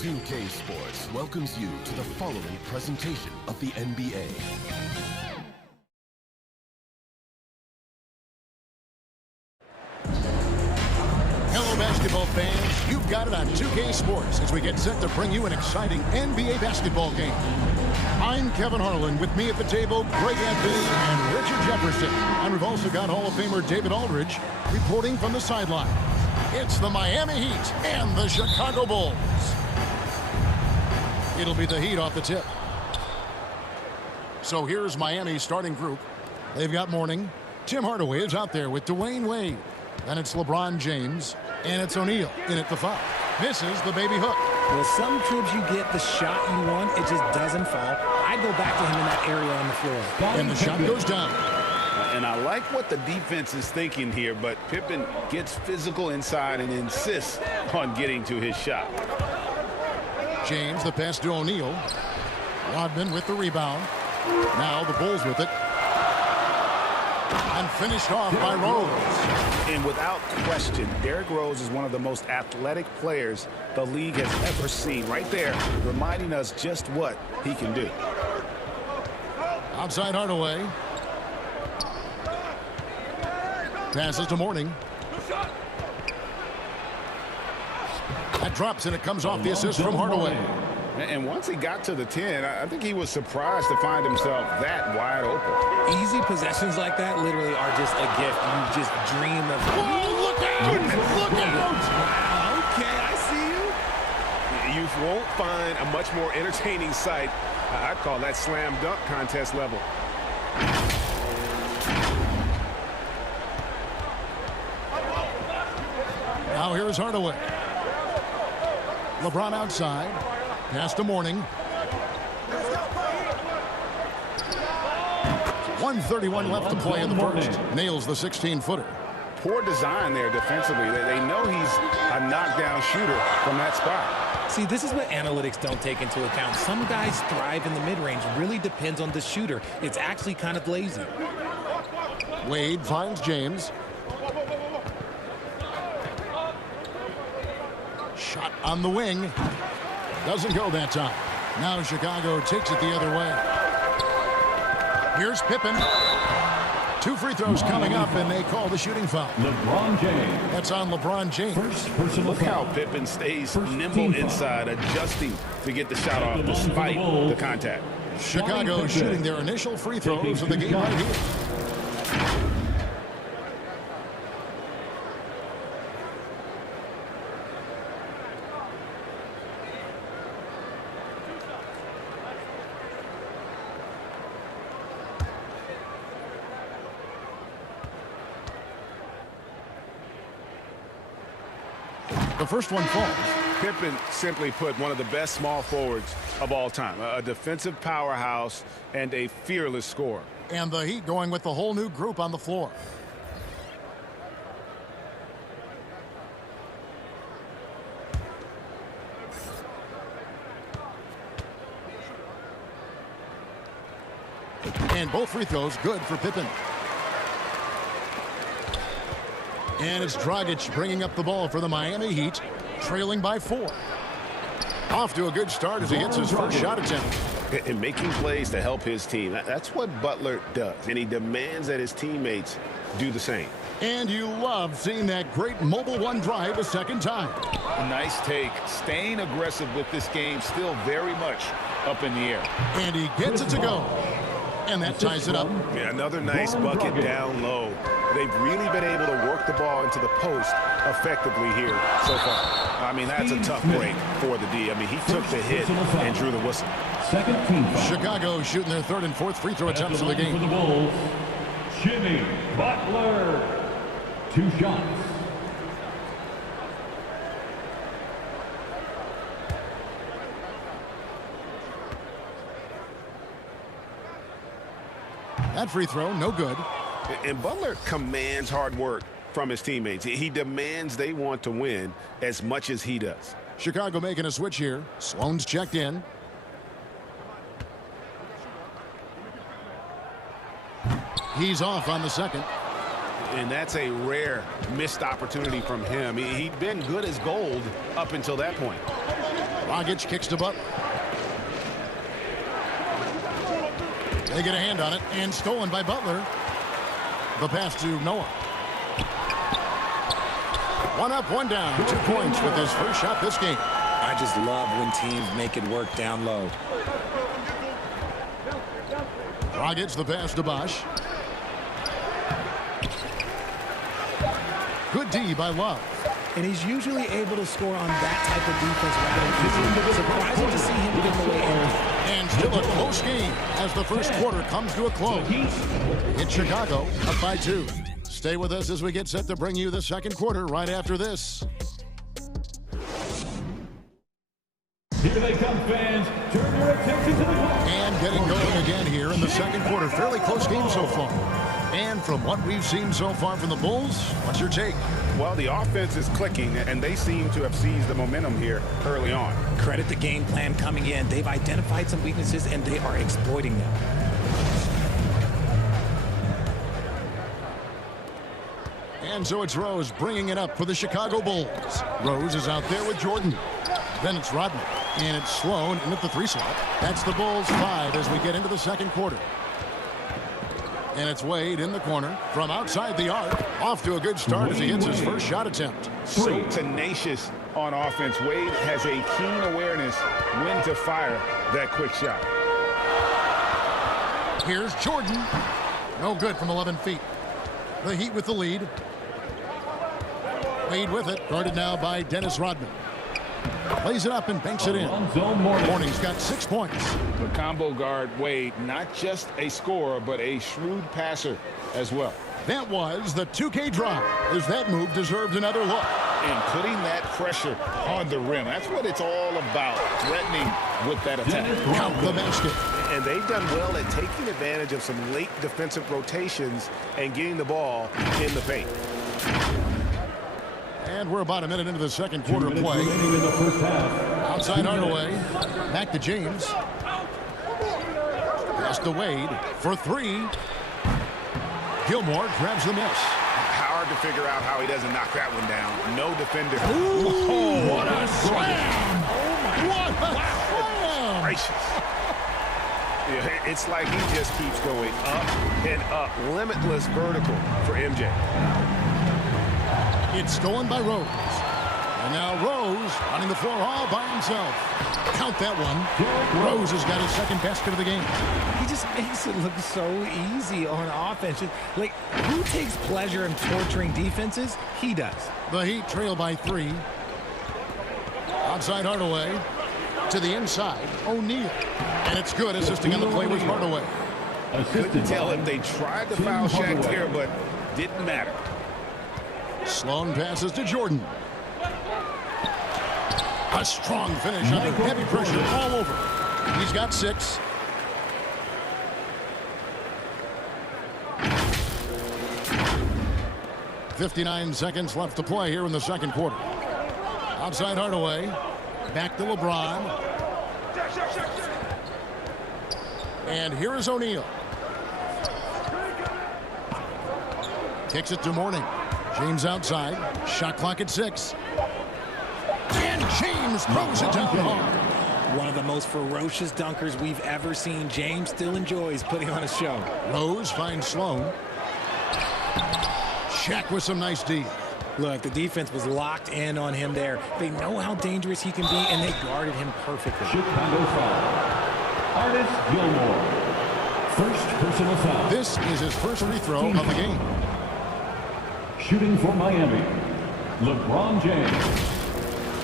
2K Sports welcomes you to the following presentation of the NBA. Hello, basketball fans. You've got it on 2K Sports as we get set to bring you an exciting NBA basketball game. I'm Kevin Harlan. With me at the table, Greg Anthony and Richard Jefferson. And we've also got Hall of Famer David Aldridge reporting from the sideline. It's the Miami Heat and the Chicago Bulls. It'll be the Heat off the tip. So here's Miami's starting group. They've got Mourning. Tim Hardaway is out there with Dwayne Wade. Then it's LeBron James. And it's O'Neal in at the foul. Misses the baby hook. Well, some trips you get the shot you want, it just doesn't fall. I go back to him in that area on the floor. And the shot goes down. And I like what the defense is thinking here, but Pippen gets physical inside and insists on getting to his shot. James, the pass to O'Neal. Rodman with the rebound. Now the Bulls with it. And finished off by Rose. And without question, Derrick Rose is one of the most athletic players the league has ever seen. Right there, reminding us just what he can do. Outside Hardaway. Passes to Mourning. That drops and it comes off the assist from Hardaway. And once he got to the 10, I think he was surprised to find himself that wide open. Easy possessions like that literally are just a gift. You just dream of. Whoa, look out! Look out! Wow, okay, I see you. You won't find a much more entertaining sight. I'd call that slam dunk contest level. Now here's Hardaway. LeBron outside. Pass to Mourning. 1:31 left to play in the first. Nails the 16-footer. Poor design there defensively. They know he's a knockdown shooter from that spot. See, this is what analytics don't take into account. Some guys thrive in the mid-range. Really depends on the shooter. It's actually kind of lazy. Wade finds James. Shot on the wing. Doesn't go that time. Now Chicago takes it the other way. Here's Pippen. 2 free throws coming up, and they call the shooting foul. LeBron James. That's on LeBron James. First personal Look how foul. Pippen stays nimble inside, adjusting to get the shot off despite the contact. Chicago shooting their initial free throws of the game right here. The first one falls. Pippen, simply put, one of the best small forwards of all time. A defensive powerhouse and a fearless scorer. And the Heat going with the whole new group on the floor. And both free throws good for Pippen. And it's Dragic bringing up the ball for the Miami Heat, trailing by 4. Off to a good start as he hits his first shot attempt. And making plays to help his team. That's what Butler does, and he demands that his teammates do the same. And you love seeing that great mobile one drive a second time. A nice take. Staying aggressive with this game, still very much up in the air. And he gets it to go. And that ties it up. Yeah, another nice bucket down low. They've really been able to work the ball into the post effectively here so far. I mean, that's a tough break for the D. I mean, he took the hit and drew the whistle. Second team. Chicago shooting their 3rd and 4th free throw attempts of the game. For the Bulls, Jimmy Butler. 2 shots. That free throw, no good. And Butler commands hard work from his teammates. He demands they want to win as much as he does. Chicago making a switch here. Sloan's checked in. He's off on the second. And that's a rare missed opportunity from him. He'd been good as gold up until that point. Dragic kicks to Butler. They get a hand on it, and stolen by Butler. The pass to Noah. One up, one down. 2 points with his first shot this game. I just love when teams make it work down low. Dragic the pass to Bosch. Good D by Love. And he's usually able to score on that type of defense rather easily. Surprising to see him give away empty. And still a close game as the first quarter comes to a close. It's Chicago up by 2. Stay with us as we get set to bring you the second quarter right after this. Here they come, fans. Turn your attention to the clock. And getting going again here in the second quarter. Fairly close game so far. And from what we've seen so far from the Bulls, what's your take? Well, the offense is clicking, and they seem to have seized the momentum here early on. Credit the game plan coming in. They've identified some weaknesses, and they are exploiting them. And so it's Rose bringing it up for the Chicago Bulls. Rose is out there with Jordan. Then it's Rodman. And it's Sloan in at the 3 slot. That's the Bulls 5 as we get into the second quarter. And it's Wade in the corner from outside the arc. Off to a good start as he hits his first shot attempt. So tenacious on offense. Wade has a keen awareness when to fire that quick shot. Here's Jordan. No good from 11 feet. The Heat with the lead. Wade with it. Guarded now by Dennis Rodman. Plays it up and banks it in. Morning's got 6 points. The combo guard Wade, not just a scorer, but a shrewd passer as well. That was the 2K drive, as that move deserved another look. And putting that pressure on the rim. That's what it's all about, threatening with that attack. Count the basket. And they've done well at taking advantage of some late defensive rotations and getting the ball in the paint. And we're about a minute into the second quarter of play. Outside Hardaway. Back to James. Pass to Wade for 3. Gilmore grabs the miss. Hard to figure out how he doesn't knock that one down. No defender. Ooh, what a slam! What a slam! Gracious. Yeah, it's like he just keeps going up and up. Limitless vertical for MJ. It's stolen by Rose. And now Rose running the floor all by himself. Count that one. Rose has got his second basket of the game. He just makes it look so easy on offense. Like, who takes pleasure in torturing defenses? He does. The Heat trail by 3. Outside Hardaway. To the inside, O'Neal. And it's good. Assisting on the play was Hardaway. Couldn't tell if they tried to foul Shaq there, but didn't matter. Sloan passes to Jordan. A strong finish under heavy pressure all over. He's got 6. .59 seconds left to play here in the second quarter. Outside Hardaway. Back to LeBron. And here is O'Neal. Kicks it to Morning. James outside. Shot clock at 6. And James throws it down hard. One of the most ferocious dunkers we've ever seen. James still enjoys putting on a show. Rose finds Sloan. Shaq with some nice D. Look, the defense was locked in on him there. They know how dangerous he can be, and they guarded him perfectly. Chicago foul. Artist Gilmore. First personal foul. This is his first free throw of the game. Shooting for Miami, LeBron James.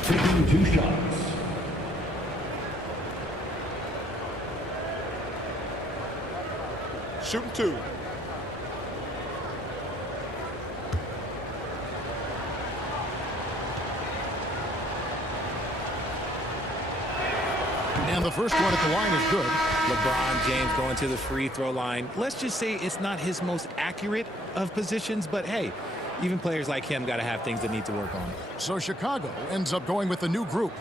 Taking 2 shots. Shooting 2. And the first one at the line is good. LeBron James going to the free throw line. Let's just say it's not his most accurate of positions, but hey, even players like him got to have things that need to work on. So Chicago ends up going with a new group.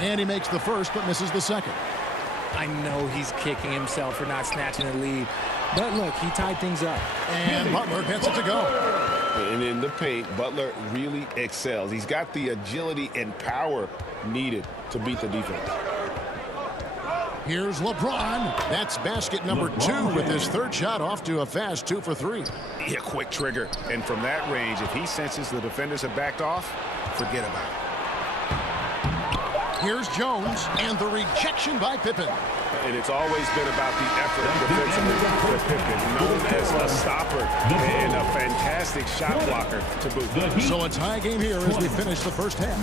And he makes the first, but misses the second. I know he's kicking himself for not snatching the lead, But look, he tied things up. And Butler gets it to go. And in the paint, Butler really excels. He's got the agility and power needed to beat the defense. Here's LeBron. That's basket number 2 with his third shot off to a fast 2 for 3. Yeah, quick trigger. And from that range, if he senses the defenders have backed off, forget about it. Here's Jones, and the rejection by Pippen. And it's always been about the effort defensively for Pippen, known as a stopper and a fantastic shot blocker to boot. So a tie game here as we finish the first half.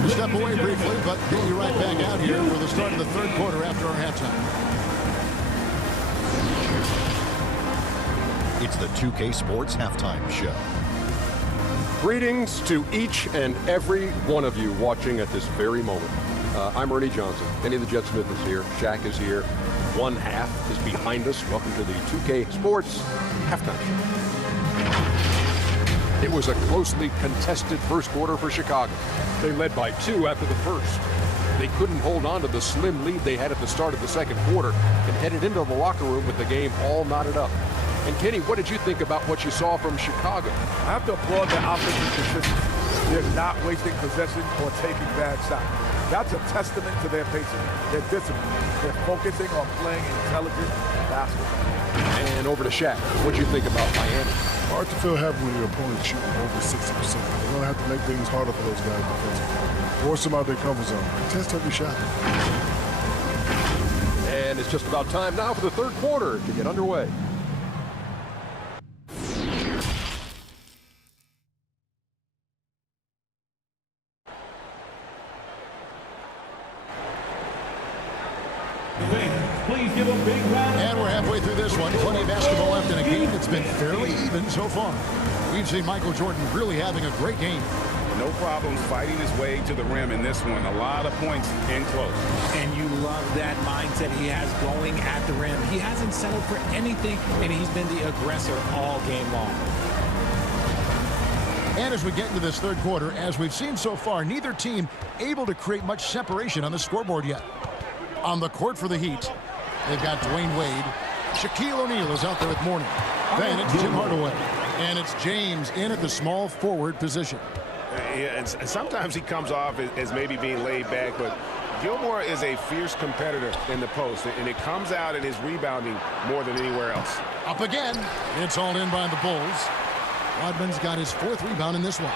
We'll step away briefly, but get you right back out here for the start of the third quarter after our halftime. It's the 2K Sports Halftime Show. Greetings to each and every one of you watching at this very moment. I'm Ernie Johnson. Kenny the Jet Smith is here. Shaq is here. One half is behind us. Welcome to the 2K Sports Halftime Show. It was a closely contested first quarter for Chicago. They led by 2 after the first. They couldn't hold on to the slim lead they had at the start of the second quarter and headed into the locker room with the game all knotted up. And Kenny, what did you think about what you saw from Chicago? I have to applaud their offensive consistency. They're not wasting possession or taking bad shots. That's a testament to their patience, their discipline. They're focusing on playing intelligent basketball. And over to Shaq. What did you think about Miami? Hard to feel happy when your opponent's shooting over 60%. They're going to have to make things harder for those guys defensively. Force them out their comfort zone. Test every shot. And it's just about time now for the third quarter to get underway. And we're halfway through this one. Plenty of basketball left in a game that's been fairly even so far. We've seen Michael Jordan really having a great game. No problem fighting his way to the rim in this one. A lot of points in close. And you love that mindset he has going at the rim. He hasn't settled for anything, and he's been the aggressor all game long. And as we get into this third quarter, as we've seen so far, neither team able to create much separation on the scoreboard yet. On the court for the Heat, they've got Dwayne Wade. Shaquille O'Neal is out there with Mourning. Then it's Jim Hardaway. And it's James in at the small forward position. Yeah, and sometimes he comes off as maybe being laid back, but Gilmore is a fierce competitor in the post, and it comes out in his rebounding more than anywhere else. Up again. It's all in by the Bulls. Rodman's got his 4th rebound in this one.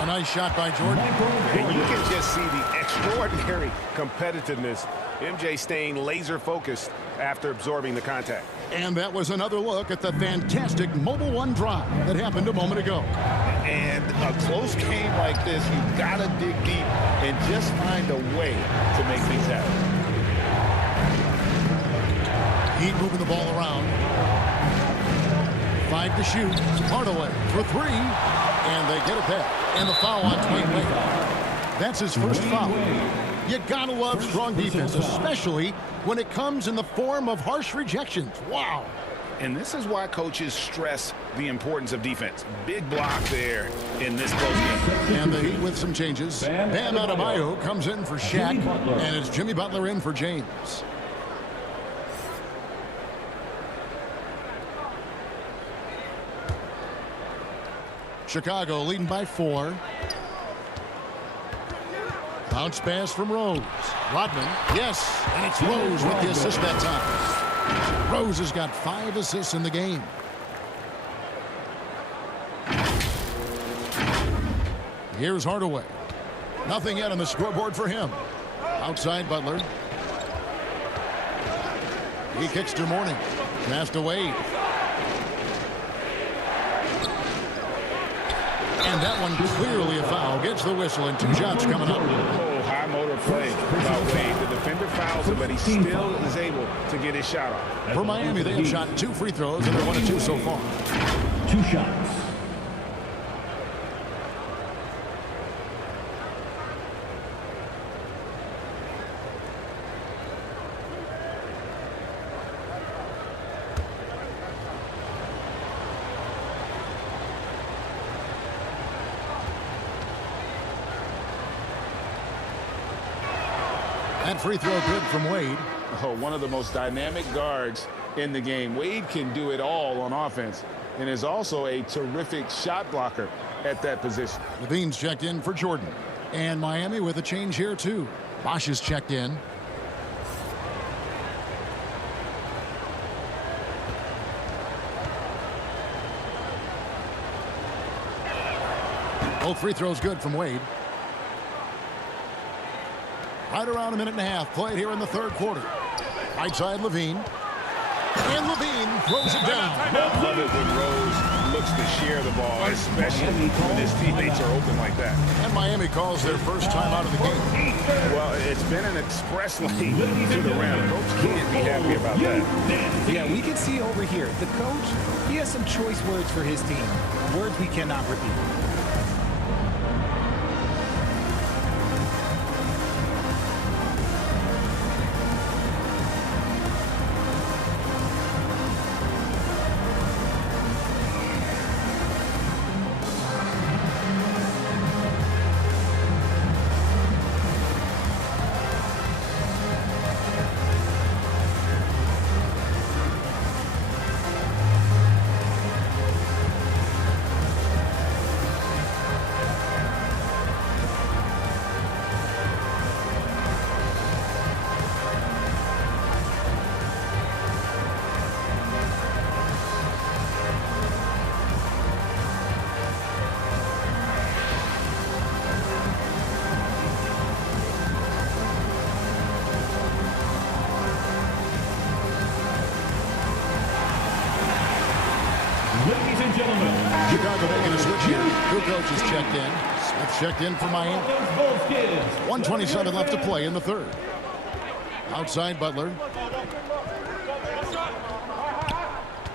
A nice shot by Jordan. And you can just see the extraordinary competitiveness. MJ staying laser focused after absorbing the contact. And that was another look at the fantastic Mobile One drive that happened a moment ago. And a close game like this, you've got to dig deep and just find a way to make things happen. Heat moving the ball around. 5 to shoot. Hardaway for 3. And they get it back. And the foul on Dwayne Wade. That's his first foul. You gotta love strong defense, especially when it comes in the form of harsh rejections. Wow. And this is why coaches stress the importance of defense. Big block there in this close game. And the Heat with some changes. Bam Adebayo comes in for Shaq, and it's Jimmy Butler in for James. Chicago leading by 4. Bounce pass from Rose. Rodman, yes, and it's Rose with the assist that time. Rose has got 5 assists in the game. Here's Hardaway. Nothing yet on the scoreboard for him. Outside Butler. He kicks to Mourning. Pass to Wade. And that one clearly a foul. Gets the whistle and 2 shots coming up. Oh, high motor play by Wade. The defender fouls him, but he still is able to get his shot off. For Miami, they have shot 2 free throws, and they're 1 of 2 so far. 2 shots. That free throw good from Wade. Oh, one of the most dynamic guards in the game. Wade can do it all on offense and is also a terrific shot blocker at that position. Levine's checked in for Jordan. And Miami with a change here, too. Bosch is checked in. Both free throws good from Wade. Right around a minute and a half played here in the third quarter. Right side, Levine. And Levine throws it down. I love it when Rose looks to share the ball, especially when his teammates are open like that. And Miami calls their first time out of the game. Well, it's been an express lane to the rim. Coach can't be happy about that. Yeah, we can see over here, the coach, he has some choice words for his team. Words we cannot repeat. Chicago making a switch here. Two coaches checked in. Smith checked in for Miami. 1:27 left to play in the third. Outside Butler.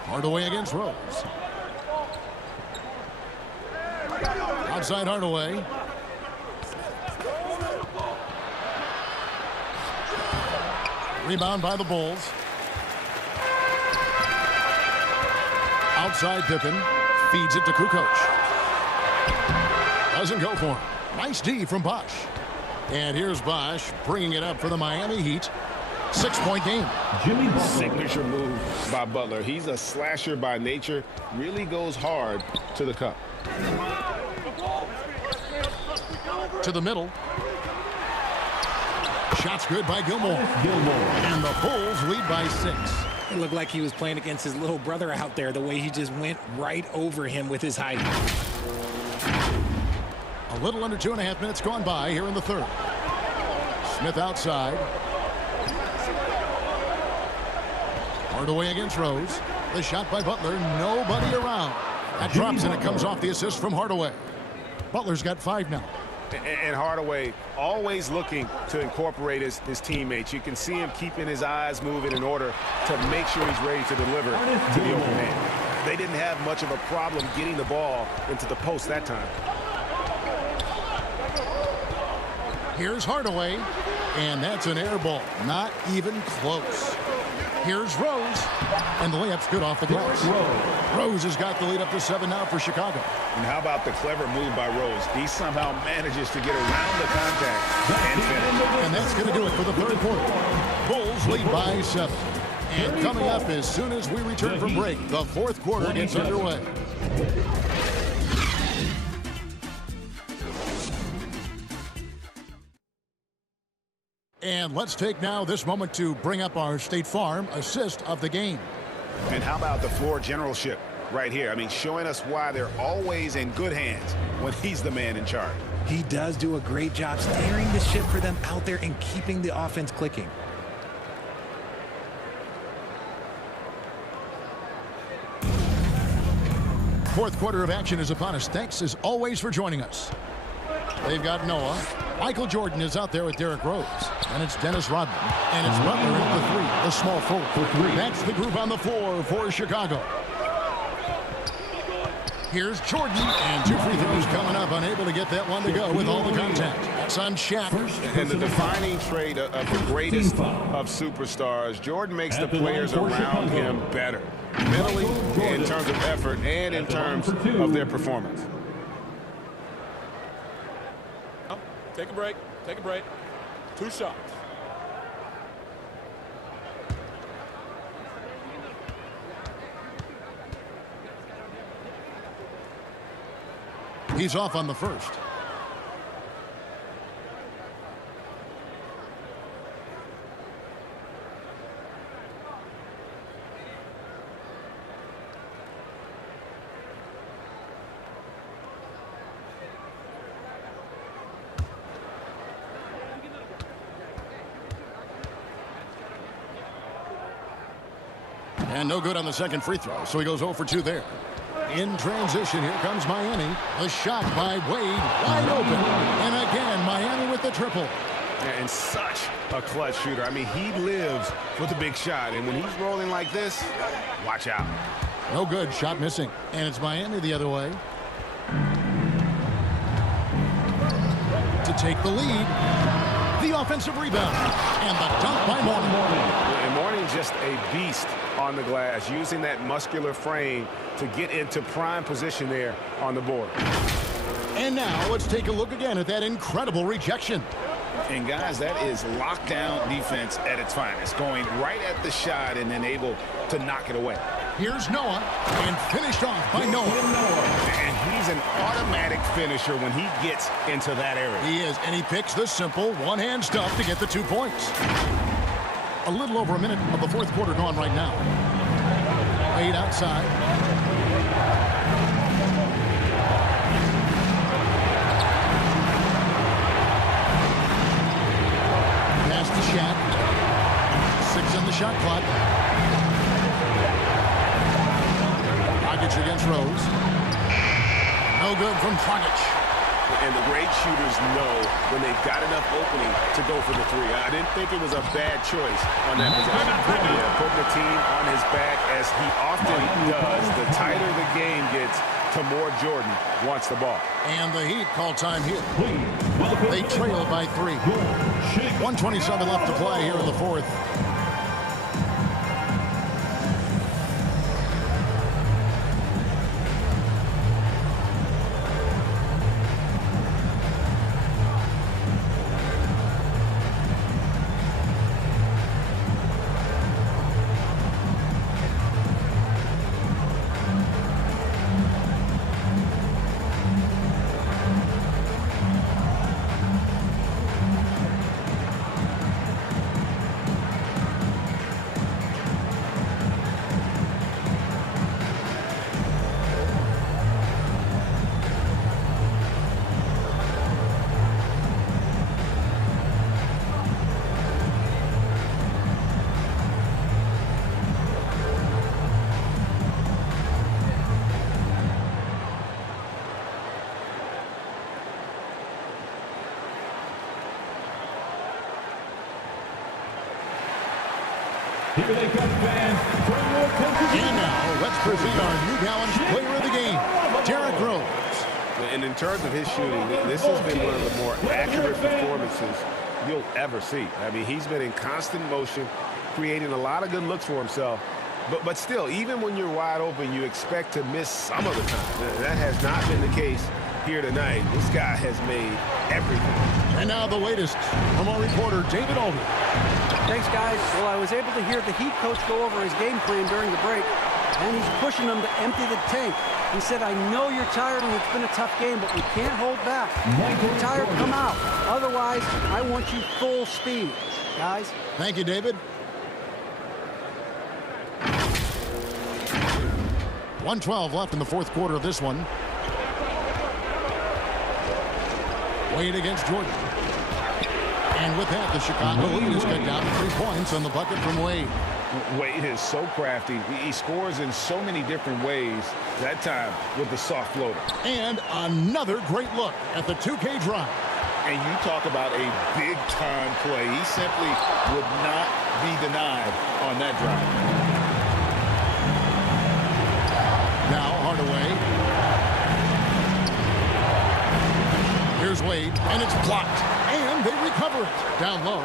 Hardaway against Rose. Outside Hardaway. Rebound by the Bulls. Outside Pippen. Feeds it to Kukoc. Doesn't go for him. Nice D from Bosch. And here's Bosch bringing it up for the Miami Heat. 6-point game. Signature move by Butler. He's a slasher by nature. Really goes hard to the cup. To the middle. Shots good by Gilmore. And the Bulls lead by 6. It looked like he was playing against his little brother out there, the way he just went right over him with his height. A little under 2.5 minutes gone by here in the third. Smith outside. Hardaway against Rose. The shot by Butler. Nobody around. That drops and it comes off the assist from Hardaway. Butler's got 5 now. And Hardaway always looking to incorporate his teammates. You can see him keeping his eyes moving in order to make sure he's ready to deliver to the open man. They didn't have much of a problem getting the ball into the post that time. Here's Hardaway, and that's an air ball. Not even close. Here's Rose, and the layup's good off the glass. Rose has got the lead up to 7 now for Chicago. And how about the clever move by Rose? He somehow manages to get around the contact and finish. And that's going to do it for the third quarter. Bulls lead by 7. And coming up as soon as we return from break, the fourth quarter gets underway. And let's take now this moment to bring up our State Farm assist of the game. And how about the floor generalship right here? I mean, showing us why they're always in good hands when he's the man in charge. He does do a great job steering the ship for them out there and keeping the offense clicking. Fourth quarter of action is upon us. Thanks as always for joining us. They've got Noah. Michael Jordan is out there with Derrick Rose. And it's Dennis Rodman. And it's Butler at the 3, the small forward. That's the group on the floor for Chicago. Here's Jordan, and 2 free throws coming up. Unable to get that one to go with all the contact. That's on Shaq. And the defining trait of the greatest of superstars, Jordan makes the players around him better. Mentally, in terms of effort, and in terms of their performance. Take a break. Take a break. 2 shots. He's off on the first. And no good on the second free throw, so he goes 0 for 2 there. In transition, here comes Miami. A shot by Wade, wide open. And again, Miami with the triple. And such a clutch shooter. I mean, he lives with a big shot. And when he's rolling like this, watch out. No good, shot missing. And it's Miami the other way. To take the lead. The offensive rebound. And the dunk by Mourning. And Mourning's just a beast on the glass, using that muscular frame to get into prime position there on the board. And now let's take a look again at that incredible rejection. And guys, that is lockdown defense at its finest, going right at the shot and then able to knock it away. Here's Noah, and finished off by Noah. And he's an automatic finisher when he gets into that area. He is, and he picks the simple one-hand stuff to get the 2 points. A little over a minute of the fourth quarter gone right now. Wade outside. Pass to Shaq. 6 on the shot clock. Dragic against Rose. No good from Dragic. And the great shooters know when they've got enough opening to go for the three. I didn't think it was a bad choice on that possession. Yeah, putting the team on his back, as he often does. The tighter the game gets, the more Jordan wants the ball. And the Heat call time here. They trail by 3. 1:27 left to play here in the fourth. And now, let's present our New Balance Player of the Game, Derrick Rose. And in terms of his shooting, this has been one of the more accurate performances you'll ever see. I mean, he's been in constant motion, creating a lot of good looks for himself. But still, even when you're wide open, you expect to miss some of the time. That has not been the case here tonight. This guy has made everything. And now the latest from our reporter, David Aldridge. Thanks, guys. Well, I was able to hear the Heat coach go over his game plan during the break, and he's pushing them to empty the tank. He said, I know you're tired and it's been a tough game, but we can't hold back. If you're tired, come out. Otherwise, I want you full speed. Guys. Thank you, David. 1:12 left in the fourth quarter of this one. Wade against Jordan. And with that, the Chicago lead is cut down to 3 points on the bucket from Wade. Wade is so crafty. He scores in so many different ways, that time with the soft floater. And another great look at the 2K drive. And you talk about a big-time play. He simply would not be denied on that drive. Now Hardaway. Here's Wade, and it's blocked. And they recover it down low.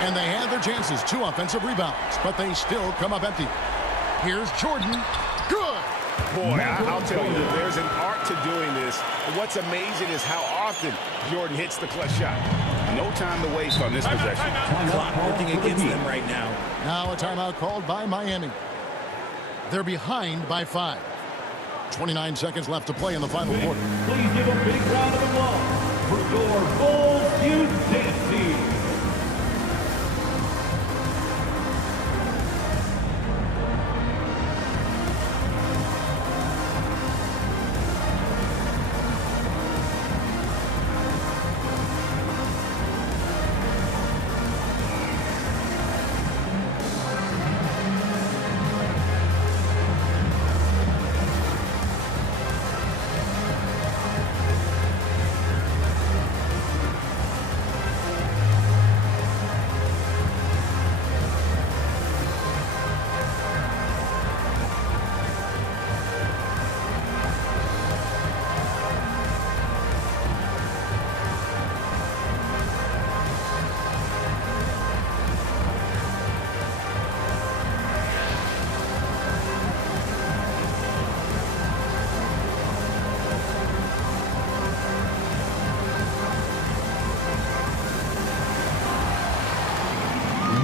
And they had their chances. 2 offensive rebounds, but they still come up empty. Here's Jordan. Good. Boy, I'll tell you, there's an art to doing this. What's amazing is how often Jordan hits the clutch shot. No time to waste on this possession. Clock working against them right now. Now a timeout called by Miami. They're behind by 5. 29 seconds left to play in the final quarter. Please give a big round of applause for your Bulls Youth Dance Team.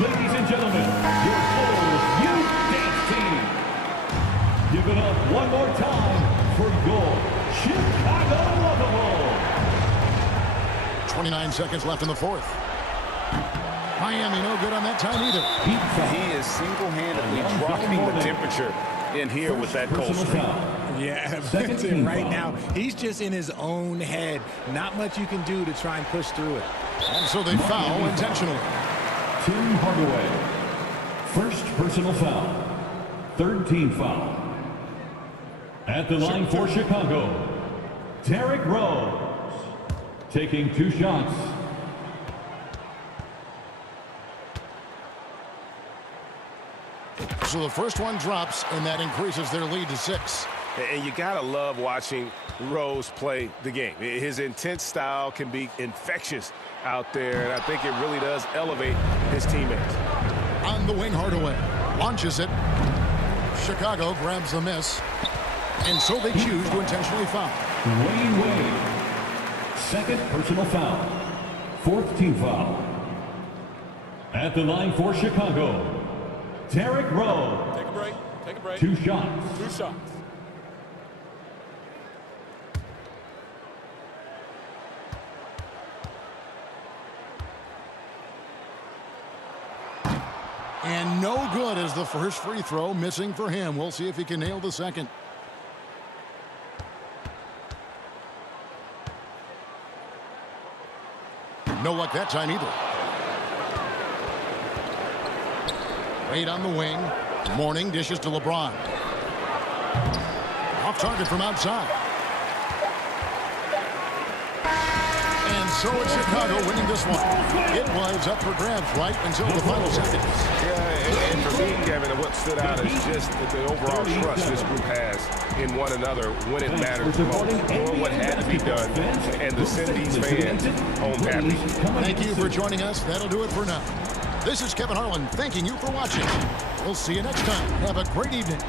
Ladies and gentlemen, your Bulls Youth Dance Team. Give it up one more time for your Chicago Bulls. 29 seconds left in the fourth. Miami no good on that time either. He is single-handedly dropping the temperature in here with that cold streak. Yeah, that's it right now. He's just in his own head. Not much you can do to try and push through it. And so they foul intentionally. Tim Hardaway. First personal foul. Third team foul. At the line for Chicago, Derrick Rose. Taking 2 shots. So the first one drops, and that increases their lead to 6. And you gotta love watching Rose play the game. His intense style can be infectious out there, and I think it really does elevate his teammates. On the wing, Hardaway launches it. Chicago grabs the miss, and so they choose to intentionally foul. Wade. Second personal foul. Fourth team foul. At the line for Chicago, Derrick Rose. Take a break. Take a break. 2 shots. 2 shots. And no good as the first free throw, missing for him. We'll see if he can nail the second. No luck that time either. Wade on the wing. Morning dishes to LeBron. Off target from outside. And so it's Chicago winning this one. It was up for grabs right until the final seconds. Yeah, and for me, Kevin, what stood out is just the overall trust this group has in one another when it matters the most. Doing what had to be done and to send these fans home happy. Thank you for joining us. That'll do it for now. This is Kevin Harlan thanking you for watching. We'll see you next time. Have a great evening.